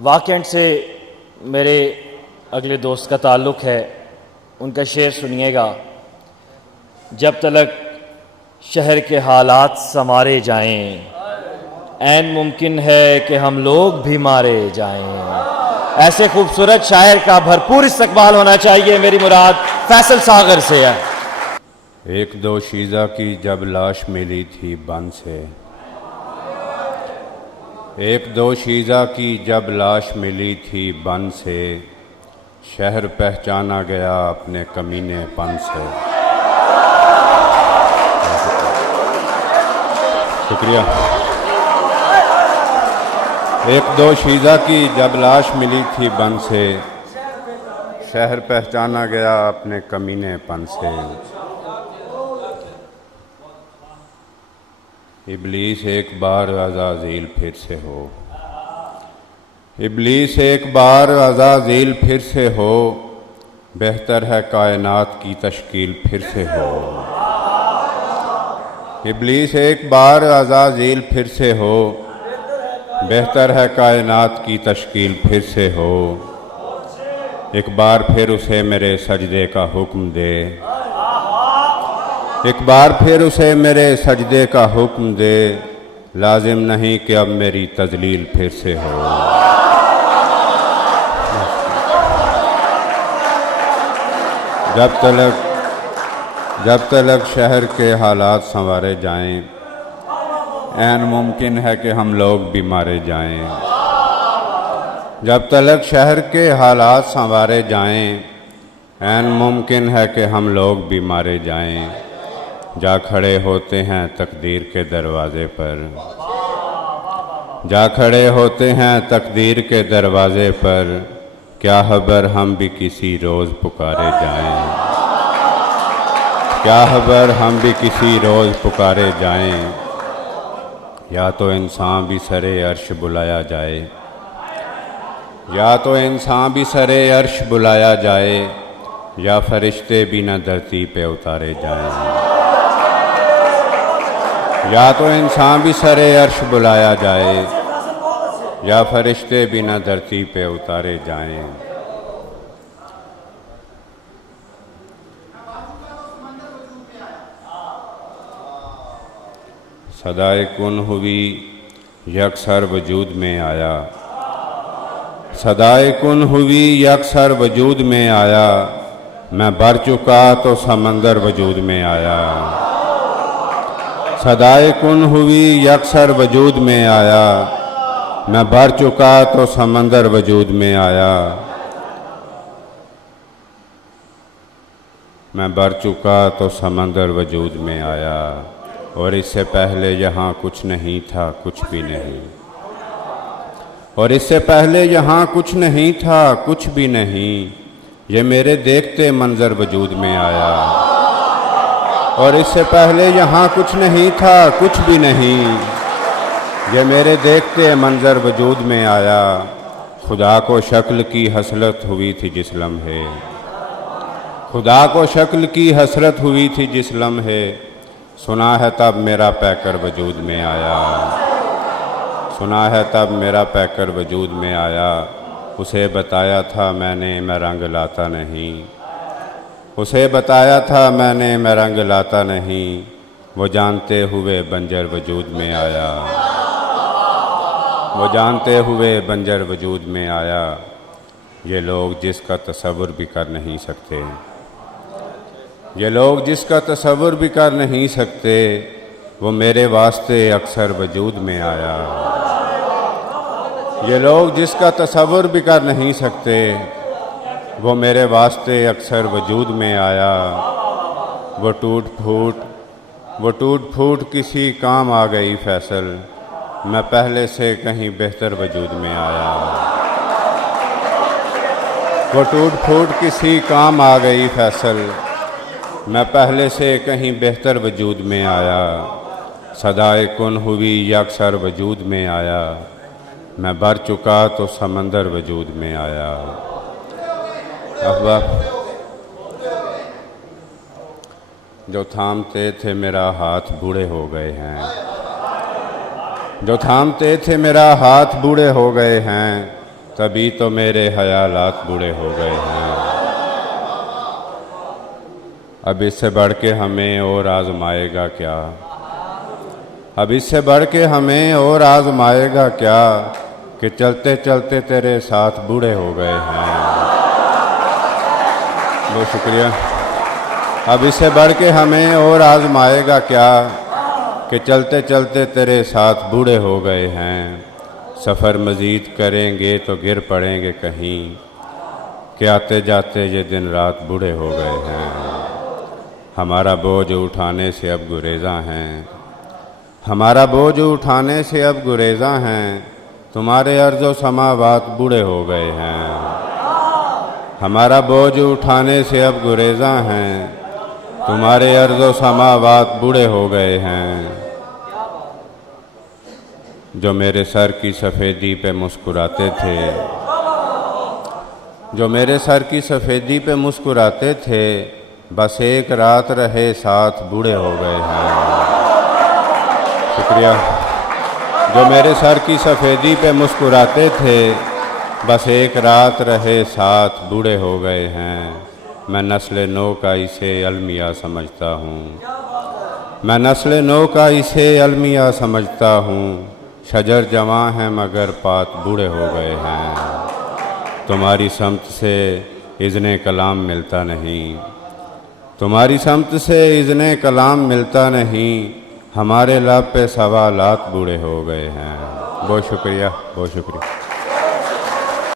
वाकई से मेरे अगले दोस्त का ताल्लुक़ है। उनका शेर सुनिएगा। जब तक शहर के हालात संवारे जाएं, ऐन मुमकिन है कि हम लोग भी मारे जाएं। ऐसे खूबसूरत शायर का भरपूर इस्तकबाल होना चाहिए। मेरी मुराद फैसल सागर से है। एक दो शीज़ा की जब लाश मिली थी बन से, एक दो शीज़ा की जब लाश मिली थी बन से, शहर पहचाना गया अपने कमीनेपन से। शुक्रिया। एक दो शीज़ा की जब लाश मिली थी बन से, शहर पहचाना गया अपने कमीनेपन से। इब्लीस एक बार अज़ाज़ील फिर से हो, इब्लीस एक बार अज़ाज़ील फिर से हो, बेहतर है कायनात की तश्कील फिर से हो। इब्लीस एक बार अज़ाज़ील फिर से हो, बेहतर है कायनात की तश्कील फिर से हो। एक बार फिर उसे मेरे सजदे का हुक्म दे, एक बार फिर उसे मेरे सजदे का हुक्म दे, लाजिम नहीं कि अब मेरी तज़लील फिर से हो। जब तक शहर के हालात संवारे जाएं, ऐन मुमकिन है कि हम लोग भी मारे जाएं। जब तक शहर के हालात संवारे जाएं, ऐन मुमकिन है कि हम लोग भी मारे जाएं। जा खड़े होते हैं तकदीर के दरवाज़े पर, जा खड़े होते हैं तकदीर के दरवाज़े पर, क्या खबर हम भी किसी रोज़ पुकारे जाएं। क्या खबर हम भी किसी रोज़ पुकारे जाएं। या तो इंसान भी सरे अर्श बुलाया जाए, या तो इंसान भी सरे अर्श बुलाया जाए, या फरिश्ते भी न धरती पे उतारे जाएं। या तो इंसान भी सरे अर्श बुलाया जाए, या फरिश्ते भी न धरती पे उतारे जाएं। सदाए कुन हुई यकसर वजूद में आया, सदाए कुन हुई यकसर वजूद में आया, मैं भर चुका तो समंदर वजूद में आया। सदाए कुन हुई यकसर वजूद में आया, मैं भर चुका तो समंदर वजूद में आया। मैं भर चुका तो समंदर वजूद में आया। और इससे पहले यहाँ कुछ नहीं था, कुछ भी नहीं। और इससे पहले यहाँ कुछ नहीं था, कुछ भी नहीं। ये मेरे देखते मंजर वजूद में आया। और इससे पहले यहाँ कुछ नहीं था, कुछ भी नहीं। ये मेरे देखते मंजर वजूद में आया। खुदा को शक्ल की हसरत हुई थी जिस लम्हे, खुदा को शक्ल की हसरत हुई थी जिस लम्हे, सुना है तब मेरा पैकर वजूद में आया। सुना है तब मेरा पैकर वजूद में आया। उसे बताया था मैंने मैं रंग लाता नहीं, उसे बताया था मैंने मैं रंग लाता नहीं। वो जानते हुए बंजर वजूद में आया, वो जानते हुए बंजर वजूद में आया। ये लोग जिसका तसव्वुर भी कर नहीं सकते, ये लोग जिसका तसव्वुर भी कर नहीं सकते, वो मेरे वास्ते अक्सर वजूद में आया। ये लोग जिसका तसव्वुर भी कर नहीं सकते, वो मेरे वास्ते अक्सर वजूद में आया। वो टूट फूट किसी काम आ गई फैसल, मैं पहले से कहीं बेहतर वजूद में आया। वो टूट फूट किसी काम आ गई फैसल, मैं पहले से कहीं बेहतर वजूद में आया। सदाए कुन हुई यकसर वजूद में आया, मैं भर चुका तो समंदर वजूद में आया। अहबाब जो थामते थे मेरा हाथ बूढ़े हो गए हैं, जो थामते थे मेरा हाथ बूढ़े हो गए हैं। तभी तो मेरे ख्यालात बूढ़े हो गए हैं। अब इससे बढ़ के हमें और आजमाएगा क्या, अब इससे बढ़ के हमें और आजमाएगा क्या, कि चलते चलते तेरे साथ बूढ़े हो गए हैं। बहुत शुक्रिया। अब इससे बढ़ के हमें और आजमाएगा क्या, कि चलते चलते तेरे साथ बूढ़े हो गए हैं। सफ़र मज़ीद करेंगे तो गिर पड़ेंगे कहीं, कि आते जाते ये दिन रात बूढ़े हो गए हैं। हमारा बोझ उठाने से अब गुरेज़ा हैं, हमारा बोझ उठाने से अब गुरेज़ा हैं। तुम्हारे अर्ज़ो समावात बूढ़े हो गए हैं। हमारा बोझ उठाने से अब गुरेज़ा हैं, तुम्हारे अर्ज़ो समावात बूढ़े हो गए हैं। जो मेरे सर की सफ़ेदी पे मुस्कुराते थे, जो मेरे सर की सफ़ेदी पे मुस्कुराते थे, बस एक रात रहे साथ बूढ़े हो गए हैं। शुक्रिया। जो मेरे सर की सफ़ेदी पे मुस्कुराते थे, बस एक रात रहे साथ बूढ़े हो गए हैं। मैं नस्ल नौ का इसे अलमिया समझता हूँ, मैं नस्ल नौ का इसे अलमिया समझता हूँ। शजर जवां है मगर पात बूढ़े हो गए हैं। तुम्हारी समत से इज़्ने कलाम मिलता नहीं, तुम्हारी समत से इज़्ने कलाम मिलता नहीं। हमारे लब पे सवालात बूढ़े हो गए हैं। बहुत शुक्रिया, बहुत शुक्रिया।